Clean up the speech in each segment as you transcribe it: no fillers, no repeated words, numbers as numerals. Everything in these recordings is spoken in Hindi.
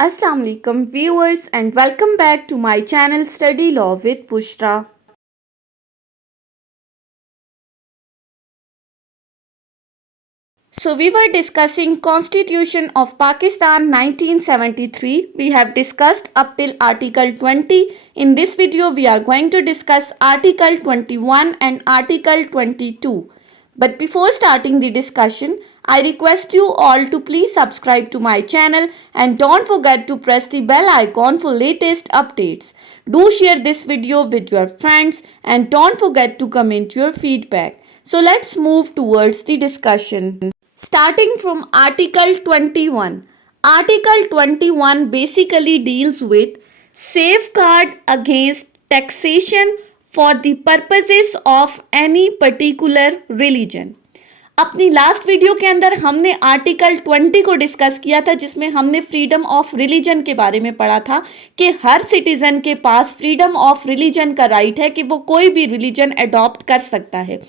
Assalamu alaikum viewers and welcome back to my channel Study Law with Bushra. So we were discussing Constitution of Pakistan 1973. We have discussed up till Article 20. In this video we are going to discuss Article 21 and Article 22. But before starting the discussion, I request you all to please subscribe to my channel and don't forget to press the bell icon for latest updates. Do share this video with your friends and don't forget to comment your feedback. So let's move towards the discussion. Starting from Article 21. Article 21 basically deals with safeguard against taxation for the purposes of any particular religion. अपनी लास्ट वीडियो के अंदर हमने आर्टिकल 20 को डिस्कस किया था, जिसमें हमने फ्रीडम ऑफ रिलीजन के बारे में पढ़ा था कि हर सिटीजन के पास फ्रीडम ऑफ रिलीजन का राइट है कि वो कोई भी रिलीजन अडॉप्ट कर सकता है।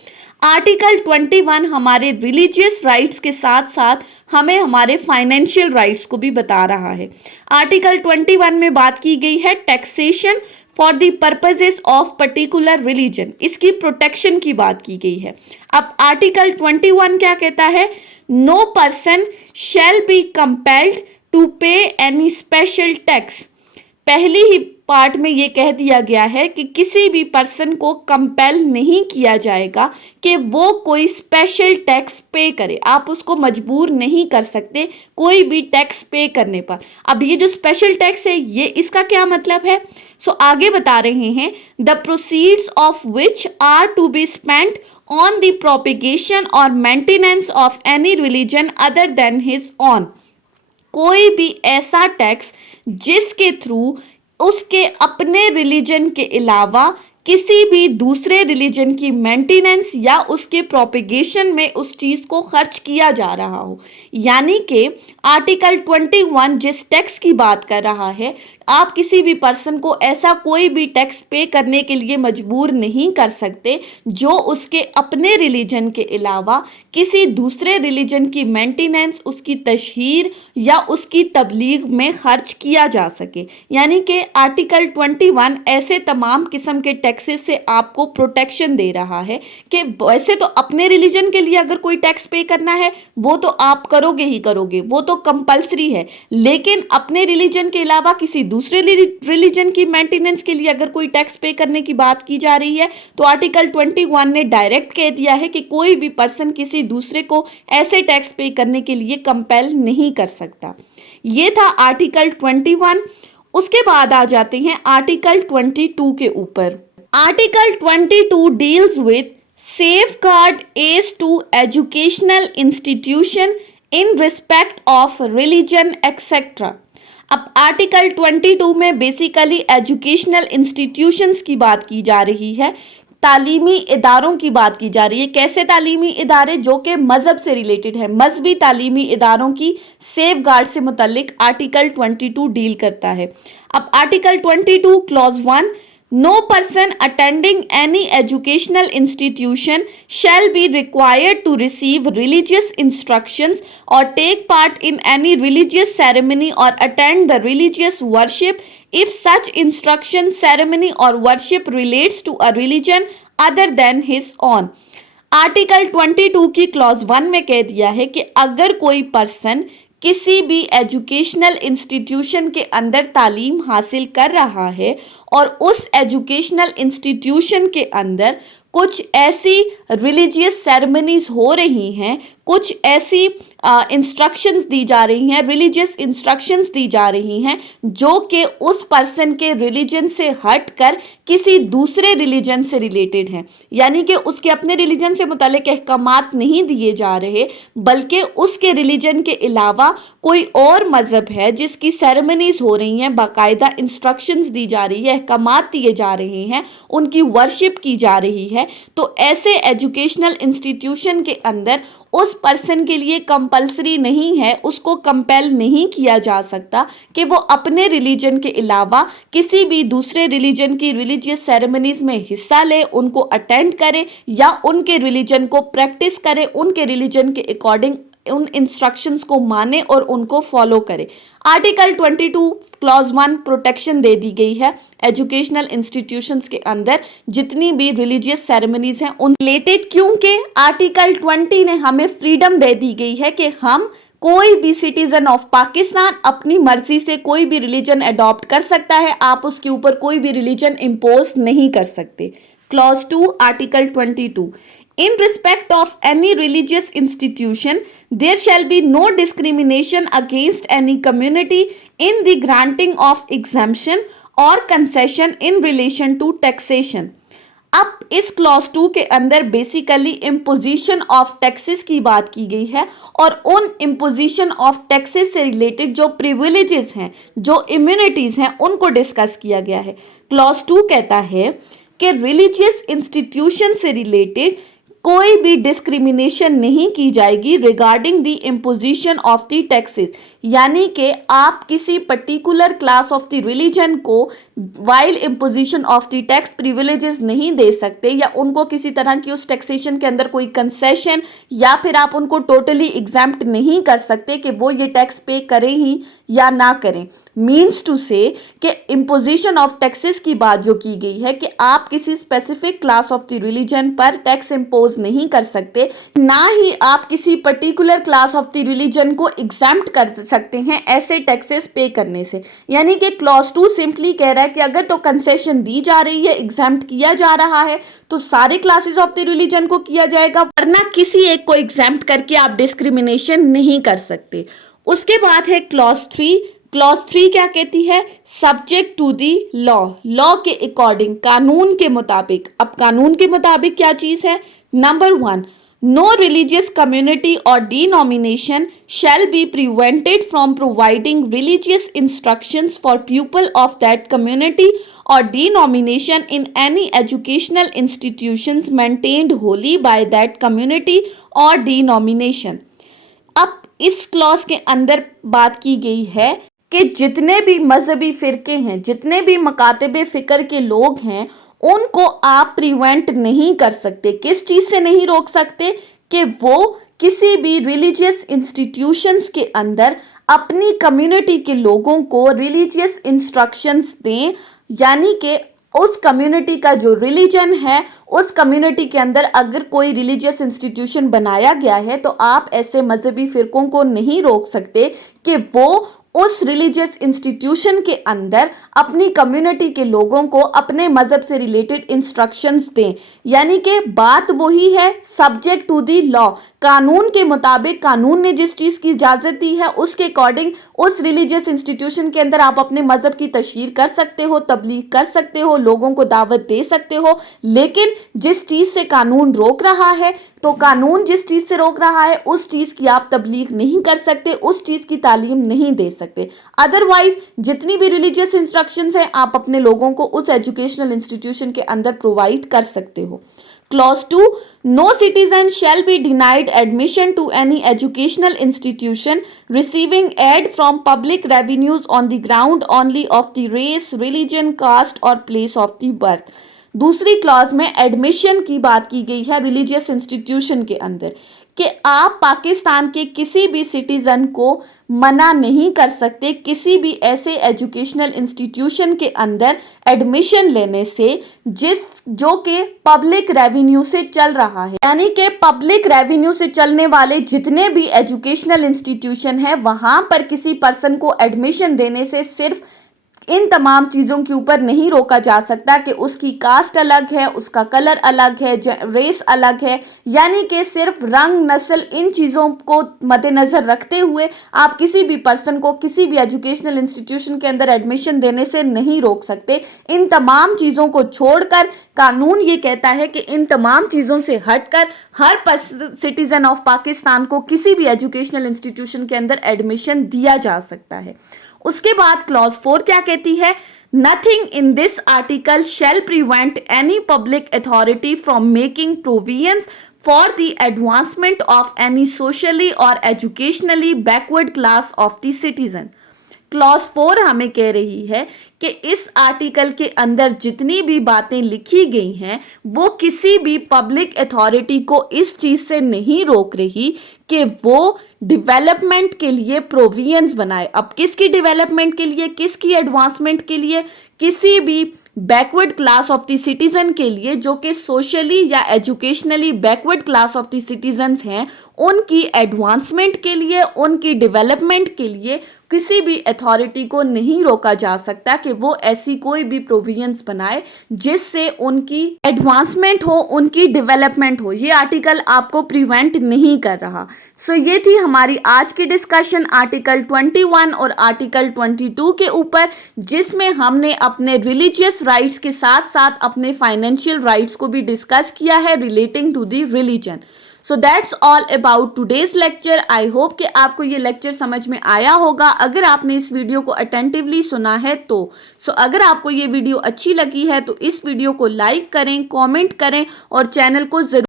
आर्टिकल 21 हमारे रिलीजियस राइट्स के साथ साथ हमें हमारे फाइनेंशियल राइट्स को भी बता रहा है। आर्टिकल 21 में बात की गई है taxation for the purposes of particular religion, इसकी प्रोटेक्शन की बात की गई है। अब आर्टिकल 21 क्या कहता है? No person shall be compelled to pay any special tax. पहली ही पार्ट में ये कह दिया गया है कि किसी भी पर्सन को कंपेल नहीं किया जाएगा कि वो कोई स्पेशल टैक्स पे करे। आप उसको मजबूर नहीं कर सकते कोई भी टैक्स पे करने पर। अब ये जो स्पेशल टैक्स है, ये इसका क्या मतलब है? आगे बता रहे हैं, the proceeds of which are to be spent on the propagation और maintenance of any religion other than his own. कोई भी ऐसा टैक्स जिसके थ्रू उसके अपने रिलीजन के अलावा किसी भी दूसरे रिलीजन की मेंटेनेंस या उसके प्रोपिगेशन में उस चीज को खर्च किया जा रहा हो। यानी कि आर्टिकल 21 जिस टैक्स की बात कर रहा है, आप किसी भी पर्सन को ऐसा कोई भी टैक्स पे करने के लिए मजबूर नहीं कर सकते जो उसके अपने रिलीजन के अलावा किसी दूसरे रिलीजन की मेंटेनेंस, उसकी तशहीर या उसकी तबलीग में खर्च किया जा सके। यानी कि आर्टिकल 21 ऐसे तमाम किस्म के टैक्सेस से आपको प्रोटेक्शन दे रहा है कि वैसे तो अपने रिलीजन के लिए अगर कोई टैक्स पे करना है वो तो आप करोगे ही करोगे, वो तो कंपलसरी है। लेकिन अपने रिलीजन के अलावा किसी दूसरे रिलीजन की मेंटेनेंस के लिए अगर कोई टैक्स पे करने की बात की जा रही है तो आर्टिकल 21 ने डायरेक्ट कह दिया है कि कोई भी पर्सन किसी दूसरे को ऐसे टैक्स पे करने के लिए कंपेल नहीं कर सकता। ये था आर्टिकल 21। उसके बाद आ जाते हैं आर्टिकल 22 के ऊपर। Article 22 deals with safeguard as to educational institution in respect of religion etc. अब आर्टिकल 22 में बेसिकली एजुकेशनल इंस्टीट्यूशंस की बात की जा रही है, तालीमी इदारों की बात की जा रही है। कैसे तालीमी इदारे? जो कि मज़हब से रिलेटेड है, मजहबी तालीमी इदारों की सेफ गार्ड से मुतल्लिक आर्टिकल 22 डील करता है। अब article 22 clause 1, no person attending any educational institution shall be required to receive religious instructions or take part in any religious ceremony or attend the religious worship if such instruction, ceremony or worship relates to a religion other than his own. Article 22 की क्लॉज 1 में कह दिया है कि अगर कोई पर्सन किसी भी एजुकेशनल इंस्टीट्यूशन के अंदर तालीम हासिल कर रहा है और उस एजुकेशनल इंस्टीट्यूशन के अंदर कुछ ऐसी रिलीजियस सेरेमनीज हो रही हैं, कुछ ऐसी इंस्ट्रक्शंस दी जा रही हैं, रिलीजियस इंस्ट्रक्शंस दी जा रही हैं जो कि उस पर्सन के रिलीजन से हटकर किसी दूसरे रिलीजन से रिलेटेड हैं। यानी कि उसके अपने रिलीजन से मुतालिक अहकामात नहीं दिए जा रहे, बल्कि उसके रिलीजन के अलावा कोई और मज़हब है जिसकी सेरेमनीज हो रही हैं, बाकायदा इंस्ट्रक्शंस दी जा रही है, अहकामात दिए जा रहे हैं, उनकी वर्शिप की जा रही है। तो ऐसे एजुकेशनल इंस्टीट्यूशन के अंदर उस पर्सन के लिए कंपलसरी नहीं है, उसको कंपेल नहीं किया जा सकता कि वो अपने रिलीजन के अलावा किसी भी दूसरे रिलीजन की रिलीजियस सेरेमनीज में हिस्सा ले, उनको अटेंड करे या उनके रिलीजन को प्रैक्टिस करे, उनके रिलीजन के अकॉर्डिंग उन इंस्ट्रक्शंस को माने और उनको फॉलो करे। आर्टिकल 22 क्लॉज 1 प्रोटेक्शन दे दी गई है एजुकेशनल इंस्टीट्यूशंस के अंदर जितनी भी रिलीजियस सेरेमनीज हैं उन रिलेटेड, क्योंकि आर्टिकल 20 ने हमें फ्रीडम दे दी गई है कि हम कोई भी सिटीजन ऑफ पाकिस्तान अपनी मर्जी से कोई भी रिलीजन अडॉप्ट कर सकता है, आप उसके ऊपर कोई भी रिलीजन इम्पोज नहीं कर सकते। Clause 2 article 22, in respect of any religious institution there shall be no discrimination against any community in the granting of exemption or concession in relation to taxation। अब इस क्लॉज 2 के अंदर बेसिकली इम्पोजिशन ऑफ टैक्सेस की बात की गई है और उन इम्पोजिशन ऑफ टैक्सेस से रिलेटेड जो प्रिविलेजेस हैं, जो इम्यूनिटीज हैं, उनको डिस्कस किया गया है। क्लॉज 2 कहता है कि रिलीजियस इंस्टीट्यूशन से रिलेटेड कोई भी डिस्क्रिमिनेशन नहीं की जाएगी regarding the imposition of the taxes, यानी कि आप किसी particular class of the religion को while imposition of the tax privileges नहीं दे सकते या उनको किसी तरह की उस टैक्सेशन के अंदर कोई कंसेशन या फिर आप उनको टोटली एग्जैम्प्ट नहीं कर सकते कि वो ये टैक्स पे करें ही या ना करें। मीन्स टू से कि इम्पोजिशन ऑफ टैक्सेस की बात जो की गई है कि आप किसी specific class of the religion पर टैक्स इम्पोज नहीं कर सकते, ना ही आप किसी particular class of the religion को एग्जैम्प्ट कर सकते हैं ऐसे टैक्सेस पे करने से। यानी कि क्लॉज 2 सिंपली कह रहा है कि अगर तो कंसेशन दी जा रही है, एग्जैम्प्ट किया जा रहा है, तो सारे क्लासेस ऑफ द रिलीजन को किया जाएगा, वरना किसी एक को एग्जैम्प्ट करके आप डिस्क्रिमिनेशन नहीं कर सकते। उसके बाद है क्लॉज 3। क्लॉज 3 क्या कहती है? Subject to the law, law के अकॉर्डिंग, कानून के मुताबिक। अब कानून के मुताबिक क्या चीज है? Number 1, no religious community or denomination shall be prevented from providing religious instructions for pupil of that community or denomination in any educational institutions maintained wholly by that community or denomination। अब इस क्लॉज के अंदर बात की गई है कि जितने भी मजहबी फिरके हैं, जितने भी मकातबे फिक्र के लोग हैं, उनको आप प्रिवेंट नहीं कर सकते। किस चीज से नहीं रोक सकते? कि वो किसी भी रिलीजियस इंस्टीट्यूशंस के अंदर अपनी कम्युनिटी के लोगों को रिलीजियस इंस्ट्रक्शंस दें, यानी कि उस कम्युनिटी का जो रिलीजन है, उस कम्युनिटी के अंदर अगर कोई रिलीजियस इंस्टीट्यूशन बनाया गया है तो आप ऐसे मजहबी फिरकों को नहीं रोक सकते कि वो उस रिलीजियस इंस्टीट्यूशन के अंदर अपनी कम्युनिटी के लोगों को अपने मजहब से रिलेटेड इंस्ट्रक्शंस दें। यानी कि बात वही है, सब्जेक्ट टू दी लॉ, कानून के मुताबिक, कानून ने जिस चीज की इजाजत दी है उसके अकॉर्डिंग उस रिलीजियस इंस्टीट्यूशन के अंदर आप अपने मजहब की तशहीर कर सकते हो, तबलीग कर सकते हो, लोगों को दावत दे सकते हो। लेकिन जिस चीज से कानून रोक रहा है, तो कानून जिस चीज से रोक रहा है उस चीज की आप तबलीग नहीं कर सकते, उस चीज की तालीम नहीं दे सकते। अदरवाइज जितनी भी रिलीजियस इंस्ट्रक्शंस हैं आप अपने लोगों को उस एजुकेशनल इंस्टीट्यूशन के अंदर प्रोवाइड कर सकते हो। Clause 2, no citizen shall be denied admission to any educational institution receiving aid from public revenues on the ground only of the race, religion, caste or place of the birth। दूसरी क्लॉज में एडमिशन की बात की गई है रिलीजियस इंस्टीट्यूशन के अंदर कि आप पाकिस्तान के किसी भी सिटीजन को मना नहीं कर सकते किसी भी ऐसे एजुकेशनल इंस्टीट्यूशन के अंदर एडमिशन लेने से जो कि पब्लिक रेवेन्यू से चल रहा है। यानी कि पब्लिक रेवेन्यू से चलने वाले जितने भी एजुकेशनल इंस्टीट्यूशन है वहां पर किसी पर्सन को एडमिशन देने से सिर्फ इन तमाम चीज़ों के ऊपर नहीं रोका जा सकता कि उसकी कास्ट अलग है, उसका कलर अलग है, रेस अलग है, यानी कि सिर्फ रंग, नस्ल, इन चीज़ों को मद्देनज़र रखते हुए आप किसी भी पर्सन को किसी भी एजुकेशनल इंस्टीट्यूशन के अंदर एडमिशन देने से नहीं रोक सकते। इन तमाम चीज़ों को छोड़कर कानून ये कहता है कि इन तमाम चीज़ों से हटकर हर सिटीजन ऑफ पाकिस्तान को किसी भी एजुकेशनल इंस्टीट्यूशन के अंदर एडमिशन दिया जा सकता है। उसके बाद क्लॉज 4 क्या कहती है? Nothing in this article shall prevent any public authority from making provisions for the advancement of any socially और educationally backward class of the citizen. Clause 4 हमें कह रही है कि इस आर्टिकल के अंदर जितनी भी बातें लिखी गई हैं वो किसी भी पब्लिक अथॉरिटी को इस चीज़ से नहीं रोक रही कि वो डेवलपमेंट के लिए प्रोविजंस बनाए। अब किसकी डेवलपमेंट के लिए, किसकी एडवांसमेंट के लिए, किसी भी backward class of the citizen के लिए जो कि सोशली या educationally backward class of the citizens हैं, उनकी एडवांसमेंट के लिए, उनकी डेवलपमेंट के लिए किसी भी अथॉरिटी को नहीं रोका जा सकता कि वो ऐसी कोई भी प्रोविजंस बनाए जिससे उनकी एडवांसमेंट हो, उनकी डेवलपमेंट हो। ये आर्टिकल आपको प्रिवेंट नहीं कर रहा। सो ये थी हमारी आज की डिस्कशन आर्टिकल 21 और आर्टिकल 22 के ऊपर, जिसमें हमने अपने रिलीजियस राइट्स के साथ साथ अपने फाइनेंशियल राइट्स को भी डिस्कस किया है relating to the religion. So that's all about today's lecture. I hope कि आपको ये लेक्चर समझ में आया होगा अगर आपने इस वीडियो को अटेंटिवली सुना है तो। अगर आपको ये वीडियो अच्छी लगी है तो इस वीडियो को लाइक करें, कमेंट करें और चैनल को जरूर